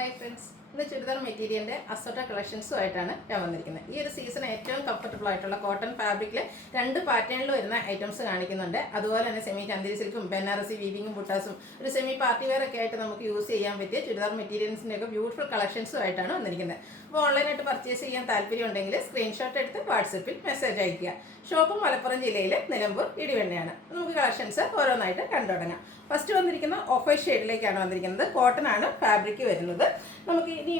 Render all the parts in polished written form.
Hi friends, ഇന്ന് ചുരിദാർ മെറ്റീരിയലിൻ്റെ അസോട്ട കളക്ഷൻസുമായിട്ടാണ് ഞാൻ വന്നിരിക്കുന്നത്. ഈ ഒരു സീസൺ ഏറ്റവും കംഫർട്ടബിൾ ആയിട്ടുള്ള കോട്ടൺ ഫാബ്രിക്കിൽ രണ്ട് പാറ്റേണിൽ വരുന്ന ഐറ്റംസ് കാണിക്കുന്നുണ്ട്. അതുപോലെ തന്നെ സെമി ചന്ദേരി സിൽക്കും ബനാറസി വീവിങ്ങും ബുട്ടാസും ഒരു സെമി പാർട്ടി വെയർ ഒക്കെ ആയിട്ട് നമുക്ക് യൂസ് ചെയ്യാൻ പറ്റിയ ചുരിദാർ മെറ്റീരിയൽസിൻ്റെ ഒക്കെ ബ്യൂട്ടിഫുൾ കളക്ഷൻസുമായിട്ടാണ് വന്നിരിക്കുന്നത്. അപ്പോൾ ഓൺലൈനായിട്ട് പർച്ചേസ് ചെയ്യാൻ താല്പര്യം ഉണ്ടെങ്കിൽ സ്ക്രീൻഷോട്ട് എടുത്ത് വാട്സപ്പിൽ മെസ്സേജ് അയയ്ക്കുക. ഷോപ്പ് മലപ്പുറം ജില്ലയിലെ നിലമ്പൂർ ഇടിവെണ്ണയാണ്. നമുക്ക് കളക്ഷൻസ് ഓരോന്നായിട്ട് കണ്ടു തുടങ്ങാം. ഫസ്റ്റ് വന്നിരിക്കുന്ന ഓഫ് വൈറ്റ് ഷെയ്ഡിലേക്കാണ് വന്നിരിക്കുന്നത്. കോട്ടൺ ആണ് ഫാബ്രിക് വരുന്നത്. നമുക്ക് ഇനി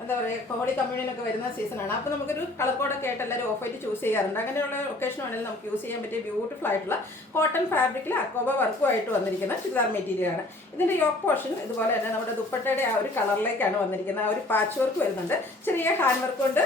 എന്താ പറയുക, ഹോളി കമ്മ്യൂണിനൊക്കെ വരുന്ന സീസണാണ്. അപ്പോൾ നമുക്കൊരു കളർ കോഡൊക്കെ ആയിട്ട് എല്ലാവരും ഓഫ് വൈറ്റ് ചൂസ് ചെയ്യാറുണ്ട്. അങ്ങനെയുള്ള ഒക്കേഷൻ ആണെങ്കിൽ നമുക്ക് യൂസ് ചെയ്യാൻ പറ്റിയ ബ്യൂട്ടിഫുൾ ആയിട്ടുള്ള കോട്ടൺ ഫാബ്രിക്കിൽ അക്കോബ വർക്കുമായിട്ട് വന്നിരിക്കുന്ന ചുരിദാർ മെറ്റീരിയലാണ്. ഇതിൻ്റെ യോക്ക് പോർഷൻ ഇതുപോലെ തന്നെ നമ്മുടെ ദുപ്പട്ടയുടെ ആ ഒരു കളറിലേക്കാണ് വന്നിരിക്കുന്നത്. ആ ഒരു പാച്ച് വർക്ക് വരുന്നുണ്ട്. ചെറിയ ഹാൻഡ് വർക്ക് കൊണ്ട്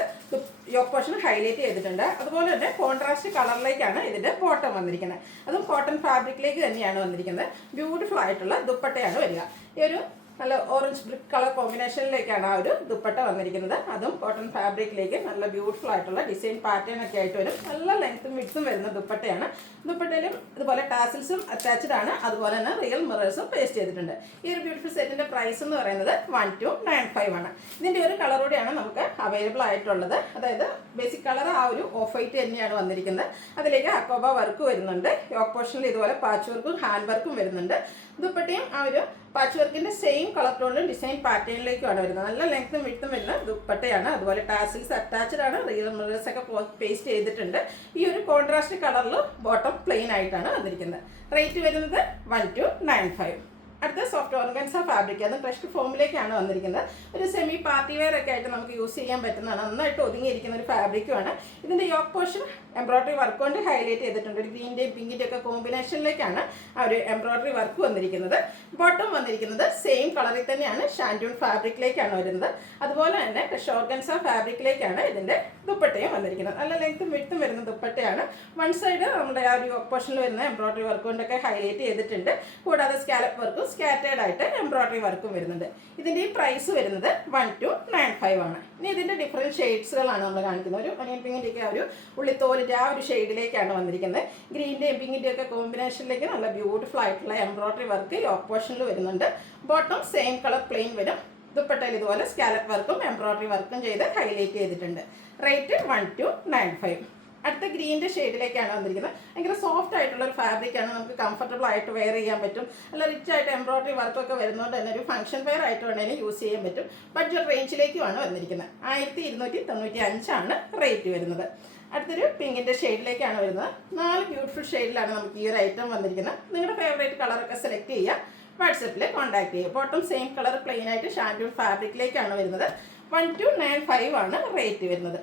യോക്ക് പോർഷൻ ഹൈലൈറ്റ് ചെയ്തിട്ടുണ്ട്. അതുപോലെ തന്നെ കോൺട്രാസ്റ്റ് കളറിലേക്കാണ് ഇതിൻ്റെ ബോട്ടം വന്നിരിക്കുന്നത്. അതും കോട്ടൺ ഫാബ്രിക്കിലേക്ക് തന്നെയാണ് വന്നിരിക്കുന്നത്. ബ്യൂട്ടിഫുൾ ആയിട്ടുള്ള ദുപ്പട്ടയാണ് വരിക. ഈ ഒരു നല്ല ഓറഞ്ച് ബ്രിക്ക് കളർ കോമ്പിനേഷനിലേക്കാണ് ആ ഒരു ദുപ്പട്ട വന്നിരിക്കുന്നത്. അതും കോട്ടൺ ഫാബ്രിക്കിലേക്ക് നല്ല ബ്യൂട്ടിഫുൾ ആയിട്ടുള്ള ഡിസൈൻ പാറ്റേൺ ഒക്കെ ആയിട്ട് വരും. നല്ല ലെങ്ത്തും വിഡ്ത്തും വരുന്ന ദുപ്പട്ടയാണ്. ദുപ്പട്ടയിലും ഇതുപോലെ ടാസിൽസും അറ്റാച്ച്ഡ് ആണ്. അതുപോലെ തന്നെ റിയൽ മിറേഴ്സും പേസ്റ്റ് ചെയ്തിട്ടുണ്ട്. ഈ ഒരു ബ്യൂട്ടിഫുൾ സെറ്റിൻ്റെ പ്രൈസ് എന്ന് പറയുന്നത് 1295 ആണ്. ഇതിൻ്റെ ഒരു കളർ കൂടിയാണ് നമുക്ക് അവൈലബിൾ ആയിട്ടുള്ളത്. അതായത് ബേസിക് കളർ ആ ഒരു ഓഫ് വൈറ്റ് തന്നെയാണ് വന്നിരിക്കുന്നത്. അതിലേക്ക് അക്കോബ വർക്ക് വരുന്നുണ്ട്. യോക്ക് പോർഷനിൽ ഇതുപോലെ പാച്ച് വർക്കും ഹാൻഡ് വർക്കും വരുന്നുണ്ട്. ദുപ്പട്ടയും ആ ഒരു പാച്ച് വർക്കിൻ്റെ സെയിം കളർ ടോണിലും ഡിസൈൻ പാറ്റേണിലേക്കുമാണ് വരുന്നത്. നല്ല ലെങ്ത്തും വിഡ്ത്തും വരുന്ന ദുപ്പട്ടയാണ്. അതുപോലെ ടാസിൽസ് അറ്റാച്ച്ഡ് ആണ്. റിയൽ മിറേഴ്സ് ഒക്കെ പേസ്റ്റ് ചെയ്തിട്ടുണ്ട്. ഈ ഒരു കോൺട്രാസ്റ്റ് കളറിൽ ബോട്ടം പ്ലെയിൻ ആയിട്ടാണ് വന്നിരിക്കുന്നത്. റേറ്റ് വരുന്നത് 1295. അടുത്ത സോഫ്റ്റ് ഓർഗൻസ ഫാബ്രിക്, അത് ക്രഷ്ഡ് ഫോമിലേക്കാണ് വന്നിരിക്കുന്നത്. ഒരു സെമി പാർട്ടി വെയർ ഒക്കെ ആയിട്ട് നമുക്ക് യൂസ് ചെയ്യാൻ പറ്റുന്നതാണ്. നന്നായിട്ട് ഒതുങ്ങിയിരിക്കുന്ന ഒരു ഫാബ്രിക്കുമാണ്. ഇതിൻ്റെ യോക്ക് പോർഷൻ എംബ്രോയ്ഡറി വർക്ക് കൊണ്ട് ഹൈലൈറ്റ് ചെയ്തിട്ടുണ്ട്. ഒരു ഗ്രീൻ്റെയും പിങ്കിൻ്റെയും ഒക്കെ കോമ്പിനേഷനിലേക്കാണ് ആ ഒരു എംബ്രോയ്ഡറി വർക്ക് വന്നിരിക്കുന്നത്. ബോട്ടം വന്നിരിക്കുന്നത് സെയിം കളറിൽ തന്നെയാണ്. ഷാൻഡൂൺ ഫാബ്രിക്കിലേക്കാണ് വരുന്നത്. അതുപോലെ തന്നെ ക്രഷ്ഡ് ഓർഗൻസ ഫാബ്രിക്കിലേക്കാണ് ഇതിൻ്റെ ദുപ്പട്ടയും വന്നിരിക്കുന്നത്. നല്ല ലെങ്ത്തും വിഡ്ത്തും വരുന്ന ദുപ്പട്ടയാണ്. വൺ സൈഡ് നമ്മുടെ ആ ഒരു യോക്ക് പോർഷനിൽ വരുന്ന എംബ്രോയ്ഡറി വർക്ക് കൊണ്ടൊക്കെ ഹൈലൈറ്റ് ചെയ്തിട്ടുണ്ട്. കൂടാതെ സ്കാലപ്പ് വർക്കും സ്കാറ്റേഡ് ആയിട്ട് എംബ്രോയ്ഡറി വർക്കും വരുന്നുണ്ട്. ഇതിൻ്റെ ഈ പ്രൈസ് വരുന്നത് 1295 ആണ്. ഇനി ഇതിൻ്റെ ഡിഫറെൻറ്റ് ഷെയ്ഡ്സുകളാണ് നമ്മൾ കാണിക്കുന്നത്. ഒരു ഒനിയൻ പിങ്കിൻ്റെയൊക്കെ ആ ഒരു ഉള്ളിത്തോലിൻ്റെ ആ ഒരു ഷെയ്ഡിലേക്കാണ് വന്നിരിക്കുന്നത്. ഗ്രീൻ്റെയും പിങ്കിൻ്റെയും ഒക്കെ കോമ്പിനേഷനിലേക്ക് നല്ല ബ്യൂട്ടിഫുൾ ആയിട്ടുള്ള എംബ്രോയ്ഡറി വർക്ക് യോക്ക് പോർഷനിൽ വരുന്നുണ്ട്. ബോട്ടം സെയിം കളർ പ്ലെയിൻ വരും. ദുപ്പട്ടയിൽ ഇതുപോലെ സ്കാലപ്പ് വർക്കും എംബ്രോയ്ഡറി വർക്കും ചെയ്ത് ഹൈലൈറ്റ് ചെയ്തിട്ടുണ്ട്. റേറ്റ് 1295. അടുത്ത ഗ്രീൻ്റെ ഷെയ്ഡിലേക്കാണ് വന്നിരിക്കുന്നത്. ഭയങ്കര സോഫ്റ്റ് ആയിട്ടുള്ള ഒരു ഫാബ്രിക്കാണ്. നമുക്ക് കംഫർട്ടബിൾ ആയിട്ട് വെയർ ചെയ്യാൻ പറ്റും. നല്ല റിച്ച് ആയിട്ട് എംബ്രോയ്ഡറി വർക്കൊക്കെ വരുന്നതുകൊണ്ട് തന്നെ ഒരു ഫംഗ്ഷൻ വെയർ ആയിട്ട് വേണമെങ്കിലും യൂസ് ചെയ്യാൻ പറ്റും. ബഡ്ജറ്റ് റേഞ്ചിലേക്കുമാണ് വന്നിരിക്കുന്നത്. 1295 ആണ് റേറ്റ് വരുന്നത്. അടുത്തൊരു പിങ്കിൻ്റെ ഷെയ്ഡിലേക്കാണ് വരുന്നത്. 4 ബ്യൂട്ടിഫുൾ ഷെയ്ഡിലാണ് നമുക്ക് ഈ ഒരു ഐറ്റം വന്നിരിക്കുന്നത്. നിങ്ങളുടെ ഫേവറേറ്റ് കളറൊക്കെ സെലക്ട് ചെയ്യുക. വാട്സപ്പിൽ കോൺടാക്ട് ചെയ്യുക. ബോട്ടം സെയിം കളർ പ്ലെയിൻ ആയിട്ട് ഷാൻഡൂൺ ഫാബ്രിക്കിലേക്കാണ് വരുന്നത്. 1295 ആണ് റേറ്റ് വരുന്നത്.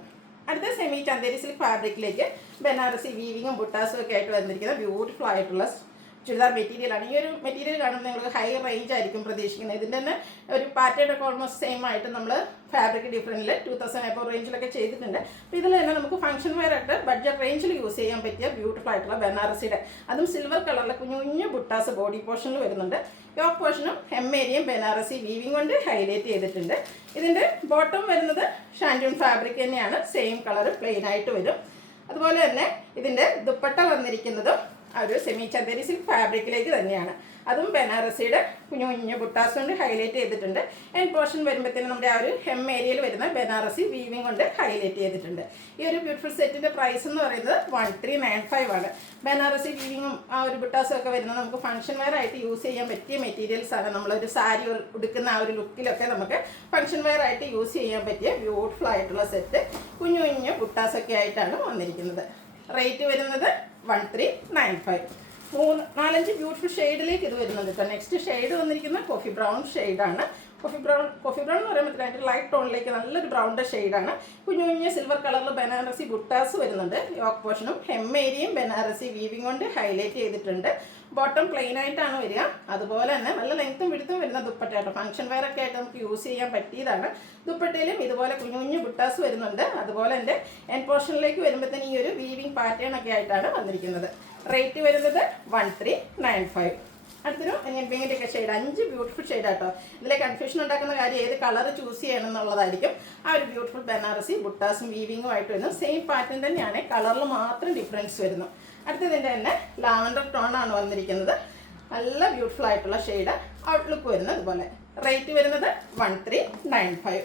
അടുത്ത സെമി ചന്ദേരി സിൽക്ക് ഫാബ്രിക്കിലേക്ക് ബനാറസി വീവിങ്ങും ബുട്ടാസും ഒക്കെ ആയിട്ട് വന്നിരിക്കുന്ന ബ്യൂട്ടിഫുൾ ആയിട്ടുള്ള ചുരിദാർ മെറ്റീരിയലാണ്. ഈ ഒരു മെറ്റീരിയൽ കാണുമ്പോൾ നിങ്ങൾക്ക് ഹൈ റേഞ്ച് ആയിരിക്കും പ്രതീക്ഷിക്കുന്നത്. ഇതിൻ്റെ തന്നെ ഒരു പാറ്റേൺ ഒക്കെ ഓൾമോസ്റ്റ് സെയിം ആയിട്ട് നമ്മൾ ഫാബ്രിക് ഡിഫറൻറ്റിൽ 2000 എബോ റേഞ്ചിലൊക്കെ ചെയ്തിട്ടുണ്ട്. അപ്പോൾ ഇതിൽ തന്നെ നമുക്ക് ഫംഗ്ഷൻ വെയർ ആയിട്ട് ബഡ്ജറ്റ് റേഞ്ചിൽ യൂസ് ചെയ്യാൻ പറ്റിയ ബ്യൂട്ടിഫുൾ ആയിട്ടുള്ള ബനാറസിയുടെ, അതും സിൽവർ കളറിലെ കുഞ്ഞു കുഞ്ഞു ബുട്ടാസ് ബോഡി പോർഷനിൽ വരുന്നുണ്ട്. യോക്ക് പോർഷനും എംஏരിയും ബനാറസി വീവിങ് കൊണ്ട് ഹൈലൈറ്റ് ചെയ്തിട്ടുണ്ട്. ഇതിൻ്റെ ബോട്ടം വരുന്നത് ഷാൻഡൂൺ ഫാബ്രിക് തന്നെയാണ്. സെയിം കളർ പ്ലെയിൻ ആയിട്ട് വരും. അതുപോലെ തന്നെ ഇതിൻ്റെ ദുപ്പട്ട വന്നിരിക്കുന്നതും ആ ഒരു സെമി ചന്ദേരി സിൽക്ക് ഫാബ്രിക്കിലേക്ക് തന്നെയാണ്. അതും ബനാറസിയുടെ കുഞ്ഞു കുഞ്ഞു ബുട്ടാസ് കൊണ്ട് ഹൈലൈറ്റ് ചെയ്തിട്ടുണ്ട്. എൻഡ് പോർഷൻ വരുമ്പോഴത്തേനും നമ്മുടെ ആ ഒരു ഹെം ഏരിയയിൽ വരുന്ന ബനാറസി വീവിങ് കൊണ്ട് ഹൈലൈറ്റ് ചെയ്തിട്ടുണ്ട്. ഈ ഒരു ബ്യൂട്ടിഫുൾ സെറ്റിൻ്റെ പ്രൈസ് എന്ന് പറയുന്നത് 1395 ആണ്. ബനാറസി വീവിങ്ങും ആ ഒരു ബുട്ടാസും ഒക്കെ വരുന്നത് നമുക്ക് ഫംഗ്ഷൻ വെയർ ആയിട്ട് യൂസ് ചെയ്യാൻ പറ്റിയ മെറ്റീരിയൽസ് ആണ്. നമ്മളൊരു സാരി ഉടുക്കുന്ന ആ ഒരു ലുക്കിലൊക്കെ നമുക്ക് ഫംഗ്ഷൻ വെയർ ആയിട്ട് യൂസ് ചെയ്യാൻ പറ്റിയ ബ്യൂട്ടിഫുൾ ആയിട്ടുള്ള സെറ്റ് കുഞ്ഞു കുഞ്ഞു ബുട്ടാസൊക്കെ ആയിട്ടാണ് വന്നിരിക്കുന്നത്. റേറ്റ് വരുന്നത് 1395. 4-5 ബ്യൂട്ടിഫുൾ ഷെയ്ഡിലേക്ക് ഇത് വരുന്നുണ്ട് കേട്ടോ. നെക്സ്റ്റ് ഷെയ്ഡ് വന്നിരിക്കുന്ന കോഫി ബ്രൗൺ ഷെയ്ഡാണ്. കോഫി ബ്രൗൺ എന്ന് പറയുമ്പോൾ അതിൻ്റെ ലൈറ്റ് ടോണിലേക്ക് നല്ലൊരു ബ്രൗണിൻ്റെ ഷെയ്ഡാണ്. കുഞ്ഞു കുഞ്ഞു സിൽവർ കളറിൽ ബനാറസി ബുട്ടാസ് വരുന്നുണ്ട്. യോക്ക് പോർഷനും ഹെം ഏരിയയും ബനാറസി വീവിങ് കൊണ്ട് ഹൈലൈറ്റ് ചെയ്തിട്ടുണ്ട്. ബോട്ടം പ്ലെയിൻ ആയിട്ടാണ് വരിക. അതുപോലെ തന്നെ നല്ല ലെങ്ത്തും വിടുത്തും വരുന്ന ദുപ്പട്ട കേട്ടോ. ഫംഗ്ഷൻ വെയർ ഒക്കെ ആയിട്ട് നമുക്ക് യൂസ് ചെയ്യാൻ പറ്റിയതാണ്. ദുപ്പട്ടയിലും ഇതുപോലെ കുഞ്ഞു കുഞ്ഞു ബുട്ടാസ് വരുന്നുണ്ട്. അതുപോലെ എൻ്റെ എൻഡ് പോർഷനിലേക്ക് വരുമ്പോഴത്തേന് ഈ ഒരു വീവിങ് പാറ്റേൺ ഒക്കെ ആയിട്ടാണ് വന്നിരിക്കുന്നത്. റേറ്റ് വരുന്നത് 1395. അടുത്തൊരു ഒനിയൻ പിങ്കിൻ്റെ ഒക്കെ ഷെയ്ഡ്, 5 ബ്യൂട്ടിഫുൾ ഷെയ്ഡ് ആട്ടോ. ഇതിലെ കൺഫ്യൂഷൻ ഉണ്ടാക്കുന്ന കാര്യം ഏത് കളർ ചൂസ് ചെയ്യണം എന്നുള്ളതായിരിക്കും. ആ ഒരു ബ്യൂട്ടിഫുൾ ബനാറസി ബുട്ടാസും വീവിങ്ങും ആയിട്ട് വരുന്നു. സെയിം പാറ്റേൺ തന്നെയാണ്, കളറിൽ മാത്രം ഡിഫറൻസ് വരുന്നു. അടുത്തതിൻ്റെ തന്നെ ലാവൻഡർ ടോണാണ് വന്നിരിക്കുന്നത്. നല്ല ബ്യൂട്ടിഫുൾ ആയിട്ടുള്ള ഷെയ്ഡ്. ഔട്ട്ലുക്ക് വരുന്നത് ഇതുപോലെ റേറ്റ് വരുന്നത് 1395.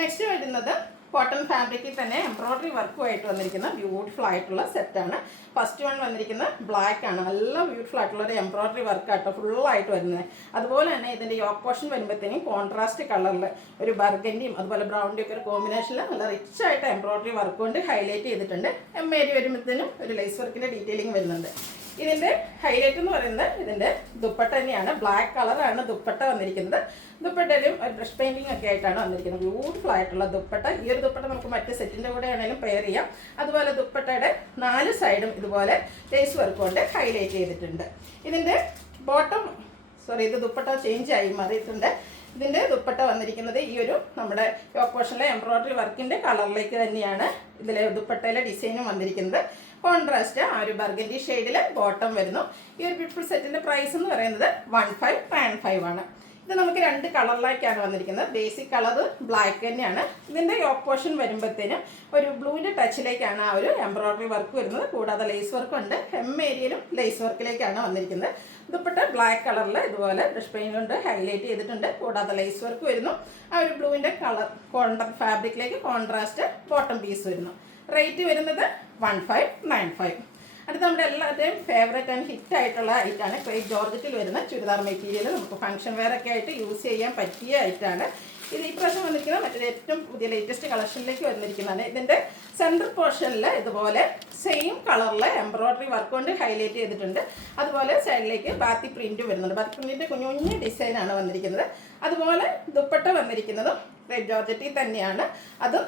നെക്സ്റ്റ് വരുന്നത് കോട്ടൺ ഫാബ്രിക്കിൽ തന്നെ എംബ്രോയ്ഡറി വർക്കുമായിട്ട് വന്നിരിക്കുന്ന ബ്യൂട്ടിഫുൾ ആയിട്ടുള്ള സെറ്റാണ്. ഫസ്റ്റ് വൺ വന്നിരിക്കുന്നത് ബ്ലാക്ക് ആണ്. നല്ല ബ്യൂട്ടിഫുൾ ആയിട്ടുള്ള ഒരു എംബ്രോയ്ഡറി വർക്കാട്ടോ ഫുള്ളായിട്ട് വരുന്നത്. അതുപോലെ തന്നെ ഇതിൻ്റെ യോക്ക് പോർഷൻ വരുമ്പോഴത്തേനും കോൺട്രാസ്റ്റ് കളറിൽ ഒരു ബർഗൻഡിയും അതുപോലെ ബ്രൗണിൻ്റെ ഒക്കെ ഒരു കോമ്പിനേഷനിൽ നല്ല റിച്ച് ആയിട്ട് എംബ്രോയ്ഡറി വർക്ക് കൊണ്ട് ഹൈലൈറ്റ് ചെയ്തിട്ടുണ്ട്. എംബ്രോയ്ഡറി വരുമ്പോഴത്തേനും ഒരു ലേസ് വർക്കിൻ്റെ ഡീറ്റെയിലിംഗ് വരുന്നുണ്ട്. ഇതിൻ്റെ ഹൈലൈറ്റ് എന്ന് പറയുന്നത് ഇതിൻ്റെ ദുപ്പട്ട തന്നെയാണ്. ബ്ലാക്ക് കളറാണ് ദുപ്പട്ട വന്നിരിക്കുന്നത്. ദുപ്പട്ടയിലും ഒരു ബ്രഷ് പെയിൻറ്റിംഗ് ഒക്കെ ആയിട്ടാണ് വന്നിരിക്കുന്നത്. ബ്യൂട്ടിഫുൾ ആയിട്ടുള്ള ദുപ്പട്ട. ഈ ഒരു ദുപ്പട്ട നമുക്ക് മറ്റ് സെറ്റിൻ്റെ കൂടെ ആണെങ്കിലും പെയർ ചെയ്യാം. അതുപോലെ ദുപ്പട്ടയുടെ 4 സൈഡും ഇതുപോലെ ലേസ് വർക്ക് കൊണ്ട് ഹൈലൈറ്റ് ചെയ്തിട്ടുണ്ട്. ഇതിൻ്റെ ബോട്ടം ഇത് ദുപ്പട്ട ചേഞ്ച് ആയി മാറിയിട്ടുണ്ട്. ഇതിൻ്റെ ദുപ്പട്ട വന്നിരിക്കുന്നത് ഈ ഒരു നമ്മുടെ യോക്ക് പോർഷനിലെ എംബ്രോയ്ഡറി വർക്കിൻ്റെ കളറിലേക്ക് തന്നെയാണ് ഇതിലെ ദുപ്പട്ടയിലെ ഡിസൈനും വന്നിരിക്കുന്നത്. കോൺട്രാസ്റ്റ് ആ ഒരു ബർഗൻഡി ഷെയ്ഡിൽ ബോട്ടം വരുന്നു. ഈ ഒരു ബ്യൂട്ടിഫുൾ സെറ്റിൻ്റെ പ്രൈസ് എന്ന് പറയുന്നത് 1595 ആണ്. ഇത് നമുക്ക് 2 കളറിലേക്കാണ് വന്നിരിക്കുന്നത്. ബേസിക് കളർ ബ്ലാക്ക് തന്നെയാണ്. ഇതിൻ്റെ യോക്ക് പോർഷൻ വരുമ്പോഴത്തേനും ഒരു ബ്ലൂവിൻ്റെ ടച്ചിലേക്കാണ് ആ ഒരു എംബ്രോയ്ഡറി വർക്ക് വരുന്നത്. കൂടാതെ ലേസ് വർക്ക് ഉണ്ട്. ഏരിയയിലും ലേസ് വർക്കിലേക്കാണ് വന്നിരിക്കുന്നത്. ദുപ്പട്ട ബ്ലാക്ക് കളറിൽ ഇതുപോലെ ബ്രഷ് പെയിൻറ് കൊണ്ട് ഹൈലൈറ്റ് ചെയ്തിട്ടുണ്ട്. കൂടാതെ ലേസ് വർക്ക് വരുന്നു. ആ ഒരു ബ്ലൂവിൻ്റെ കളർ ഫാബ്രിക്കിലേക്ക് കോൺട്രാസ്റ്റ് ബോട്ടം പീസ് വരുന്നു. റേറ്റ് വരുന്നത് 1595. അടുത്ത നമ്മുടെ എല്ലാവരുടെയും ഫേവറേറ്റ് ആൻഡ് ഹിറ്റ് ആയിട്ടുള്ള ഐറ്റാണ് ക്രേപ്പ് ജോർജറ്റിൽ വരുന്ന ചുരിദാർ മെറ്റീരിയൽ. നമുക്ക് ഫംഗ്ഷൻ വെയർ ഒക്കെ ആയിട്ട് യൂസ് ചെയ്യാൻ പറ്റിയ ഐറ്റാണ്. ഇത് ഈ പ്രാവശ്യം വന്നിരിക്കുന്നത് മറ്റൊരു ഏറ്റവും പുതിയ ലേറ്റസ്റ്റ് കളക്ഷനിലേക്ക് വന്നിരിക്കുന്നതാണ്. ഇതിൻ്റെ സെൻറ്റർ പോർഷനിൽ ഇതുപോലെ സെയിം കളറിൽ എംബ്രോയ്ഡറി വർക്ക് കൊണ്ട് ഹൈലൈറ്റ് ചെയ്തിട്ടുണ്ട്. അതുപോലെ സൈഡിലേക്ക് ബാത്തി പ്രിൻറ്റ് വരുന്നുണ്ട്. ബാത്തി പ്രിൻറ്റിൻ്റെ കുഞ്ഞു കുഞ്ഞു ഡിസൈനാണ് വന്നിരിക്കുന്നത്. അതുപോലെ ദുപ്പട്ട വന്നിരിക്കുന്നതും ക്രേപ്പ് ജോർജറ്റിൽ തന്നെയാണ്. അതും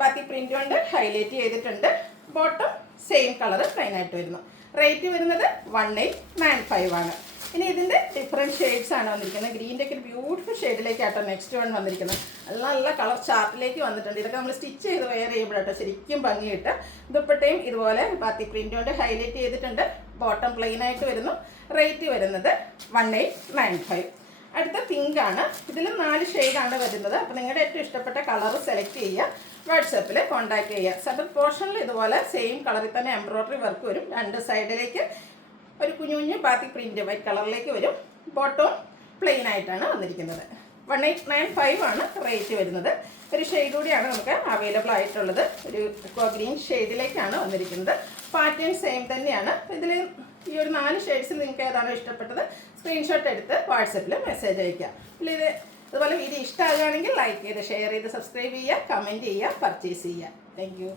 ബാത്തി പ്രിൻറ്റ് കൊണ്ട് ഹൈലൈറ്റ് ചെയ്തിട്ടുണ്ട്. ബോട്ടം സെയിം കളർ പ്ലെയിനായിട്ട് വരുന്നു. റേറ്റ് വരുന്നത് 1895 ആണ്. ഇനി ഇതിൻ്റെ ഡിഫറെൻറ്റ് ഷെയ്ഡ്സ് ആണ് വന്നിരിക്കുന്നത്. ഗ്രീൻ്റെ ഒക്കെ ഒരു ബ്യൂട്ടിഫുൾ ഷെയ്ഡിലേക്കാട്ടോ നെക്സ്റ്റ് വൺ വന്നിരിക്കുന്നത്. നല്ല നല്ല കളർ ചാർട്ടിലേക്ക് വന്നിട്ടുണ്ട്. ഇതൊക്കെ നമ്മൾ സ്റ്റിച്ച് ചെയ്ത് വെയർ ചെയ്യുമ്പോഴാട്ടോ ശരിക്കും ഭംഗിയിട്ട്. ദുപ്പട്ടയും ഇതുപോലെ ബാത്തി പ്രിൻ്റ് കൊണ്ട് ഹൈലൈറ്റ് ചെയ്തിട്ടുണ്ട്. ബോട്ടം പ്ലെയിനായിട്ട് വരുന്നു. റേറ്റ് വരുന്നത് 1895. അടുത്ത പിങ്ക് ആണ്. ഇതിൽ 4 ഷെയ്ഡാണ് വരുന്നത്. അപ്പോൾ നിങ്ങളുടെ ഏറ്റവും ഇഷ്ടപ്പെട്ട കളർ സെലക്ട് ചെയ്യുക. വാട്സാപ്പിൽ കോൺടാക്ട് ചെയ്യുക. സെൻട്രൽ പോർഷനിൽ ഇതുപോലെ സെയിം കളറിൽ തന്നെ എംബ്രോയ്ഡറി വർക്ക് വരും. 2 സൈഡിലേക്ക് ഒരു കുഞ്ഞു കുഞ്ഞു ബാത്തി പ്രിൻറ്റ് വൈറ്റ് കളറിലേക്ക് വരും. ബോട്ടവും പ്ലെയിൻ ആയിട്ടാണ് വന്നിരിക്കുന്നത്. 1895 ആണ് റേറ്റ് വരുന്നത്. ഒരു ഷെയ്ഡ് കൂടിയാണ് നമുക്ക് അവൈലബിൾ ആയിട്ടുള്ളത്. ഒരു ഗ്രീൻ ഷെയ്ഡിലേക്കാണ് വന്നിരിക്കുന്നത്. പാറ്റേൺ സെയിം തന്നെയാണ്. ഇതിൽ ഈ ഒരു 4 ഷെയ്ഡ്സിൽ നിങ്ങൾക്ക് ഏതാണോ ഇഷ്ടപ്പെട്ടത് സ്ക്രീൻഷോട്ട് എടുത്ത് വാട്സപ്പിൽ മെസ്സേജ് അയയ്ക്കുക. അതുപോലെ വീഡിയോ ഇഷ്ടമാകുകയാണെങ്കിൽ ലൈക്ക് ചെയ്ത് ഷെയർ ചെയ്ത് സബ്സ്ക്രൈബ് ചെയ്യുക, കമൻറ്റ് ചെയ്യുക, പർച്ചേസ് ചെയ്യുക. Thank you.